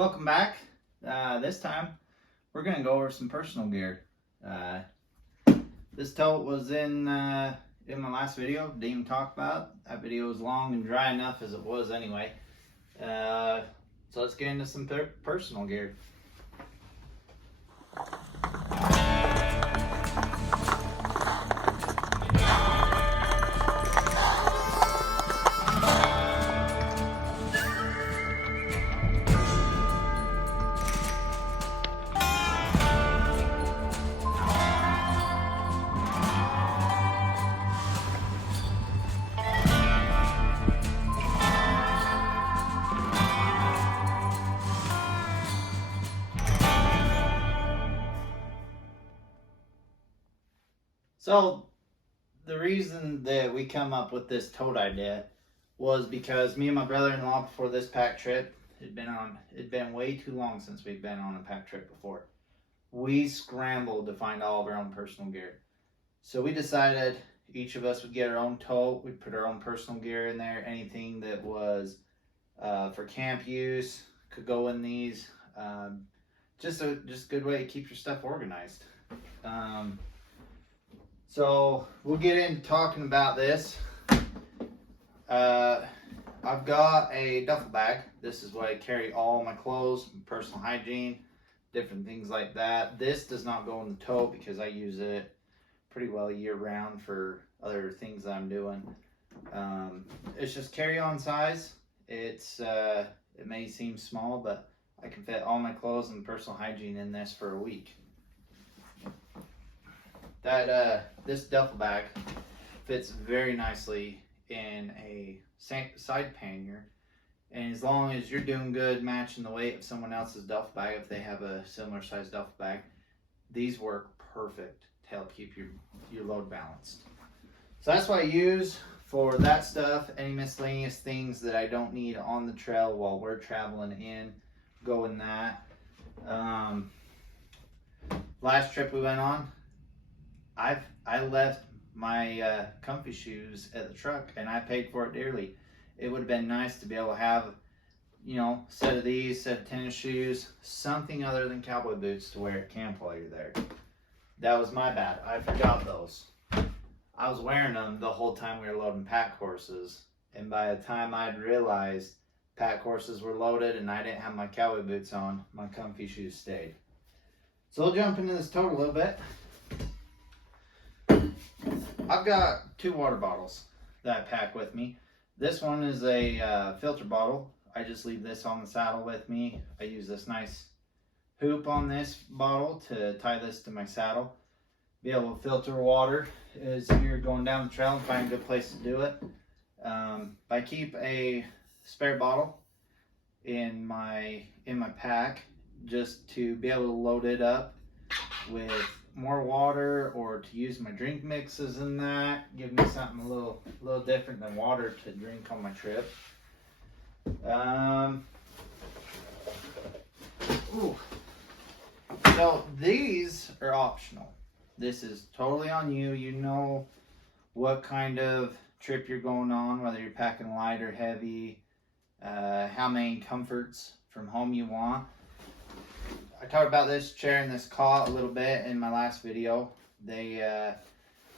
Welcome back. This time we're going to go over some personal gear. This tote was in my last video. Didn't even talk about. That video was long and dry enough as it was anyway. So let's get into some personal gear. So the reason that we come up with this tote idea was because me and my brother-in-law before this pack trip it'd been way too long since we'd been on a pack trip before. We scrambled to find all of our own personal gear. So we decided each of us would get our own tote. We'd put our own personal gear in there. Anything that was for camp use could go in these. Just a good way to keep your stuff organized. So we'll get into talking about this. I've got a duffel bag. This is what I carry all my clothes, personal hygiene, different things like that. This does not go in the tote because I use it pretty well year round for other things that I'm doing. It's just carry-on size. It may seem small, but I can fit all my clothes and personal hygiene in this for a week. This duffel bag fits very nicely in a side pannier, and as long as you're doing good matching the weight of someone else's duffel bag, if they have a similar size duffel bag, these work perfect to help keep your load balanced. So that's what I use for that stuff. Any miscellaneous things that I don't need on the trail while we're traveling in, go in that. Last trip we went on, I left my comfy shoes at the truck and I paid for it dearly. It would have been nice to be able to have, set of these, set of tennis shoes, something other than cowboy boots to wear at camp while you're there. That was my bad. I forgot those. I was wearing them the whole time we were loading pack horses, and by the time I'd realized pack horses were loaded and I didn't have my cowboy boots on, my comfy shoes stayed. So we'll jump into this tote a little bit. I've got 2 water bottles that I pack with me. This one is a filter bottle. I just leave this on the saddle with me. I use this nice hoop on this bottle to tie this to my saddle. Be able to filter water as you're going down the trail and find a good place to do it. I keep a spare bottle in my pack just to be able to load it up with more water, or to use my drink mixes in that. Give me something a little different than water to drink on my trip. So these are optional. This is totally on you. You know what kind of trip you're going on, whether you're packing light or heavy, how many comforts from home you want. I talked about this chair and this cot a little bit in my last video. You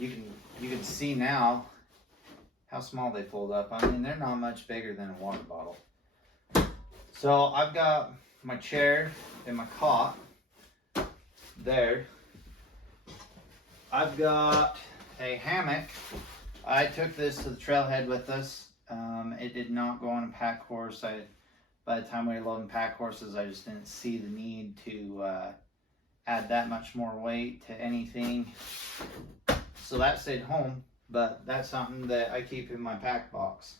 can see now how small they fold up. I mean, they're not much bigger than a water bottle. So I've got my chair and my cot there. I've got a hammock. I took this to the trailhead with us. It did not go on a pack horse. By the time we were loading pack horses, I just didn't see the need to add that much more weight to anything. So that stayed home, but that's something that I keep in my pack box.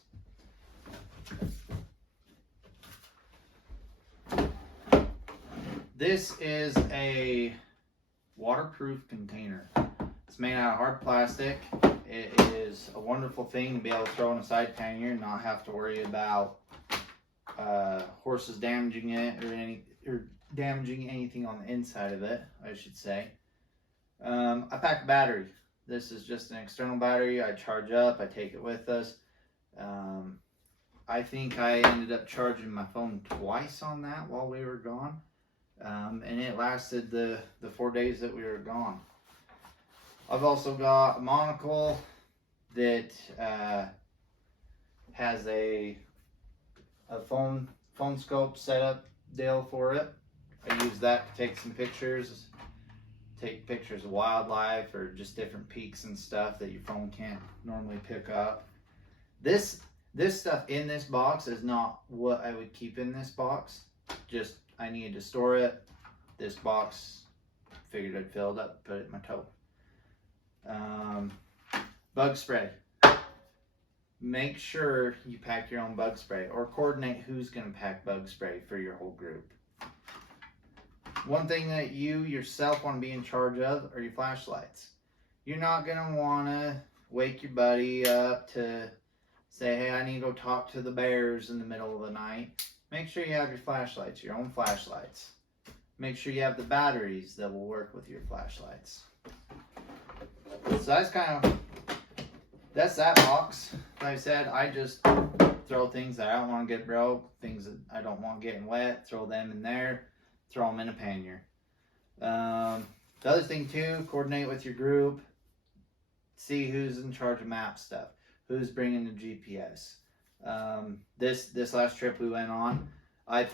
This is a waterproof container. It's made out of hard plastic. It is a wonderful thing to be able to throw in a side pannier and not have to worry about horses damaging it or damaging anything on the inside of it, I should say. I pack a battery. This is just an external battery. I charge up, I take it with us. I think I ended up charging my phone twice on that while we were gone. And it lasted the 4 days that we were gone. I've also got a monocle that has a phone scope setup deal for it. I use that to take some pictures, take pictures of wildlife or just different peaks and stuff that your phone can't normally pick up. This stuff in this box is not what I would keep in this box. Just I needed to store it. This box, figured I'd fill it up, put it in my tote. Bug spray. Make sure you pack your own bug spray, or coordinate who's going to pack bug spray for your whole group. One thing that you yourself want to be in charge of are your flashlights. You're not going to want to wake your buddy up to say, hey, I need to go talk to the bears in the middle of the night. Make sure you have your flashlights, your own flashlights. Make sure you have the batteries that will work with your flashlights. So that's that box. Like I said, I just throw things that I don't want to get broke, things that I don't want getting wet, throw them in there, throw them in a pannier. The other thing too, coordinate with your group, see who's in charge of map stuff, who's bringing the GPS. This last trip we went on, I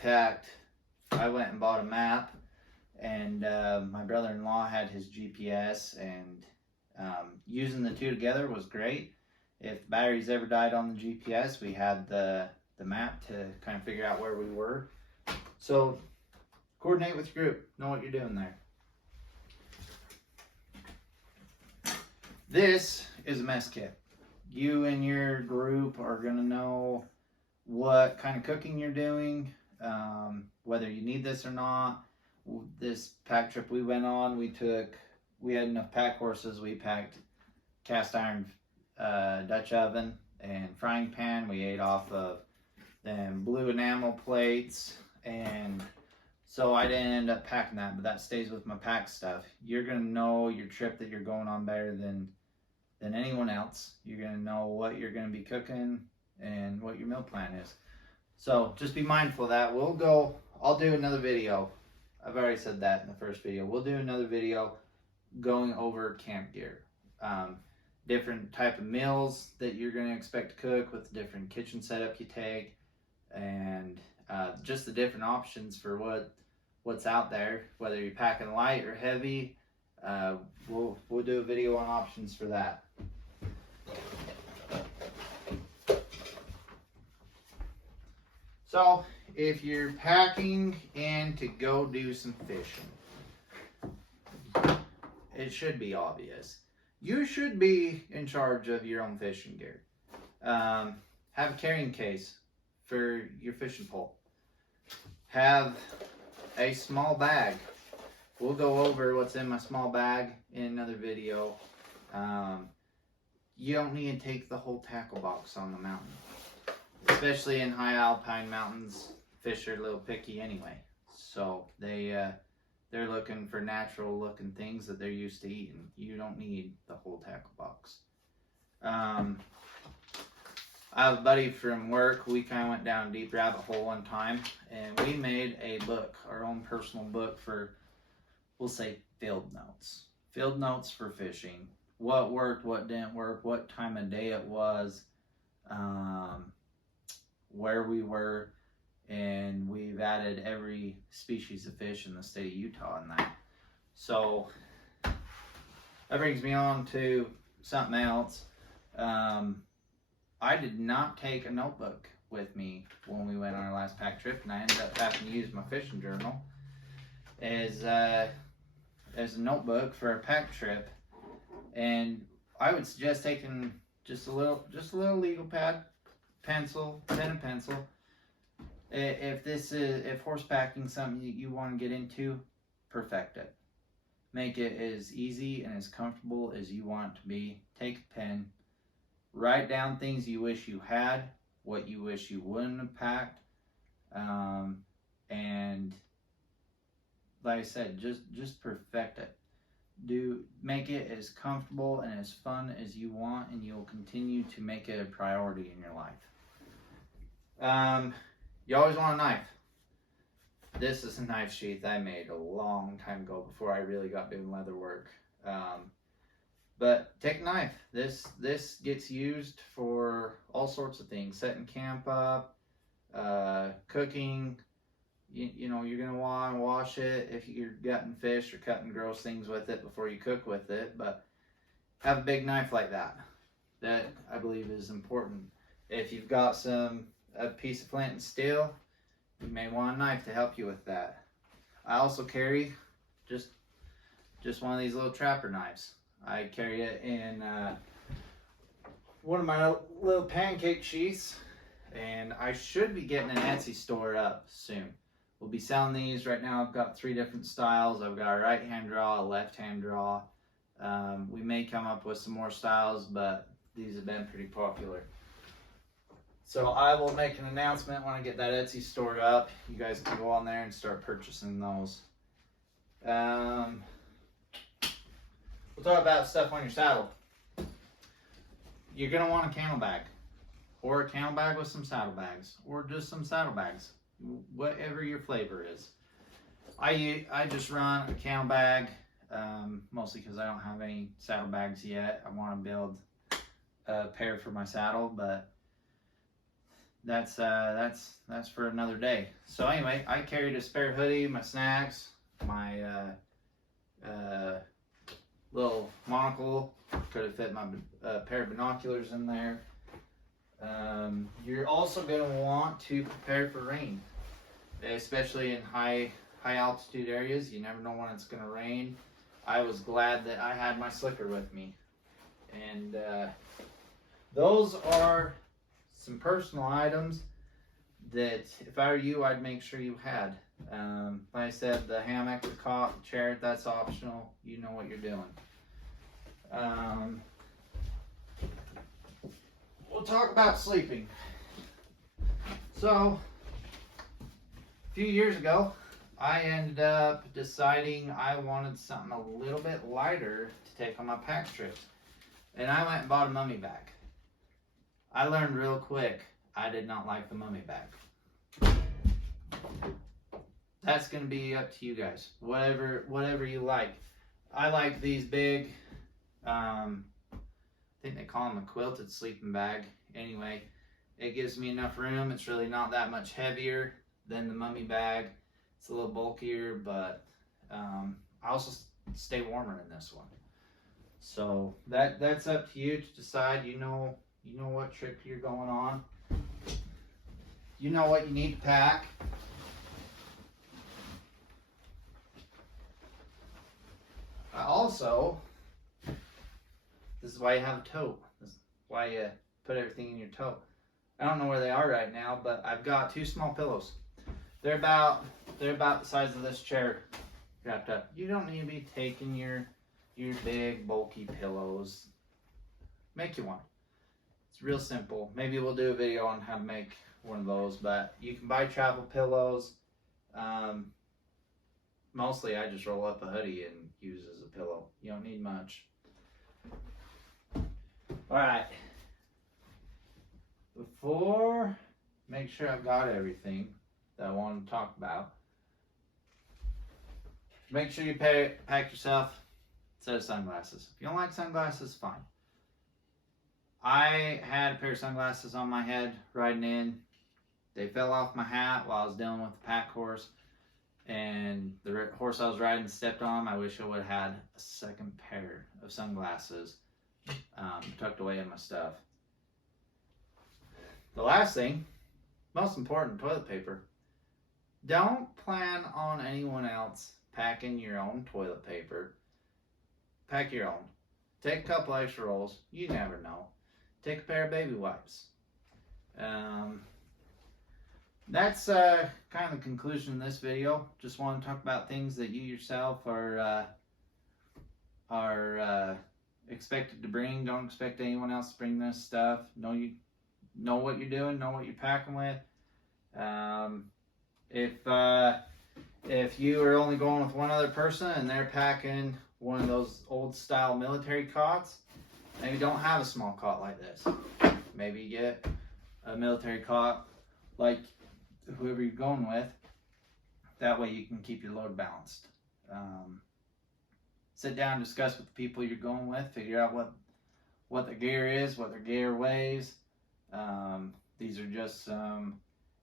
went and bought a map, and my brother-in-law had his GPS, and using the two together was great. If the batteries ever died on the GPS, we had the map to kind of figure out where we were. So coordinate with your group, know what you're doing there. This is a mess kit. You and your group are going to know what kind of cooking you're doing, whether you need this or not. This pack trip we went on, we had enough pack horses. We packed cast iron Dutch oven and frying pan. We ate off of them blue enamel plates, and so I didn't end up packing that, but that stays with my pack stuff. You're going to know your trip that you're going on better than anyone else. You're going to know what you're going to be cooking and what your meal plan is. So just be mindful of that. I'll do another video. I've already said that in the first video. We'll do another video going over camp gear. Different type of meals that you're going to expect to cook with the different kitchen setup you take, and just the different options for what's out there, whether you're packing light or heavy. We'll do a video on options for that. So if you're packing in to go do some fishing, it should be obvious. You should be in charge of your own fishing gear. Have a carrying case for your fishing pole. Have a small bag. We'll go over what's in my small bag in another video. You don't need to take the whole tackle box on the mountain. Especially in high alpine mountains, fish are a little picky anyway. So they're looking for natural looking things that they're used to eating. You don't need the whole tackle box. I have a buddy from work. We kind of went down a deep rabbit hole one time, and we made a book, our own personal book for, we'll say, field notes. Field notes for fishing. What worked, what didn't work, what time of day it was, where we were, and we've added every species of fish in the state of Utah in that. So that brings me on to something else. I did not take a notebook with me when we went on our last pack trip, and I ended up having to use my fishing journal as a notebook for a pack trip. And I would suggest taking just a little legal pad, pencil, pen and pencil. If horse packing is something you want to get into, perfect it. Make it as easy and as comfortable as you want it to be. Take a pen, write down things you wish you had, what you wish you wouldn't have packed, and like I said, just perfect it. Make it as comfortable and as fun as you want, and you'll continue to make it a priority in your life. You always want a knife. This is a knife sheath I made a long time ago before I really got doing leather work. But take a knife. This gets used for all sorts of things. Setting camp up, cooking. You know, you're gonna want to wash it if you're gutting fish or cutting gross things with it before you cook with it. But have a big knife like that. That I believe is important. If you've got a piece of flint and steel, you may want a knife to help you with that. I also carry just one of these little trapper knives. I carry it in one of my little pancake sheaths, and I should be getting an Etsy store up soon. We'll be selling these. Right now I've got 3 different styles. I've got a right hand draw, a left hand draw. We may come up with some more styles, but these have been pretty popular. So I will make an announcement when I get that Etsy store up. You guys can go on there and start purchasing those. We'll talk about stuff on your saddle. You're going to want a camel bag, or a camel bag with some saddlebags, or just some saddlebags, whatever your flavor is. I just run a camel bag, mostly because I don't have any saddlebags yet. I want to build a pair for my saddle, but that's for another day. So anyway, I carried a spare hoodie, my snacks, my little monocle. Could have fit my pair of binoculars in there. You're also going to want to prepare for rain, especially in high altitude areas. You never know when it's going to rain. I was glad that I had my slicker with me, and those are some personal items that if I were you, I'd make sure you had. Like I said, the hammock, the cot, the chair, that's optional. You know what you're doing. We'll talk about sleeping. So, a few years ago, I ended up deciding I wanted something a little bit lighter to take on my pack trips. And I went and bought a mummy bag. I learned real quick I did not like the mummy bag. That's going to be up to you guys. Whatever you like. I like these big, I think they call them a quilted sleeping bag. Anyway, it gives me enough room. It's really not that much heavier than the mummy bag. It's a little bulkier, but I also stay warmer in this one. So that's up to you to decide. You know what trip you're going on. You know what you need to pack. Also, this is why you have a tote. This is why you put everything in your tote. I don't know where they are right now, but I've got 2 small pillows. They're about the size of this chair wrapped up. You don't need to be taking your big bulky pillows. Make you one. It's real simple. Maybe we'll do a video on how to make one of those, but you can buy travel pillows. Mostly I just roll up a hoodie and use as a pillow. You don't need much. Alright. Make sure I've got everything that I want to talk about. Make sure you pack yourself a set of sunglasses. If you don't like sunglasses, fine. I had a pair of sunglasses on my head riding in. They fell off my hat while I was dealing with the pack horse. And the horse I was riding stepped on. I wish I would have had a second pair of sunglasses tucked away in my stuff. The last thing, most important, toilet paper. Don't plan on anyone else packing your own toilet paper. Pack your own. Take a couple extra rolls. You never know. Take a pair of baby wipes. That's kind of the conclusion of this video. Just want to talk about things that you yourself are expected to bring. Don't expect anyone else to bring this stuff. Know what you're doing. Know what you're packing with. If you are only going with one other person and they're packing one of those old style military cots, maybe don't have a small cot like this. Maybe get a military cot like whoever you're going with. That way you can keep your load balanced. Sit down, discuss with the people you're going with, figure out what their gear is, what their gear weighs. These are just some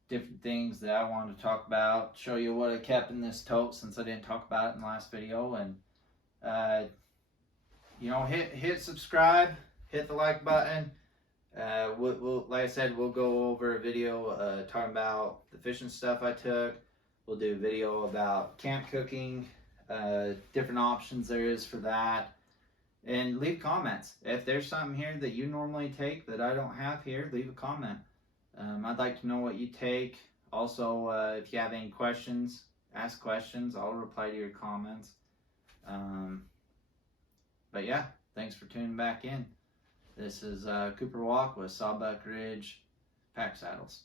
different things that I wanted to talk about, show you what I kept in this tote since I didn't talk about it in the last video. And hit subscribe, hit the like button. We'll like I said, we'll go over a video talking about the fishing stuff I took. We'll do a video about camp cooking, different options there is for that. And leave comments. If there's something here that you normally take that I don't have here, leave a comment. I'd like to know what you take. Also, if you have any questions, ask questions. I'll reply to your comments. But yeah, thanks for tuning back in. This is Cooper Walk with Sawbuck Ridge Pack Saddles.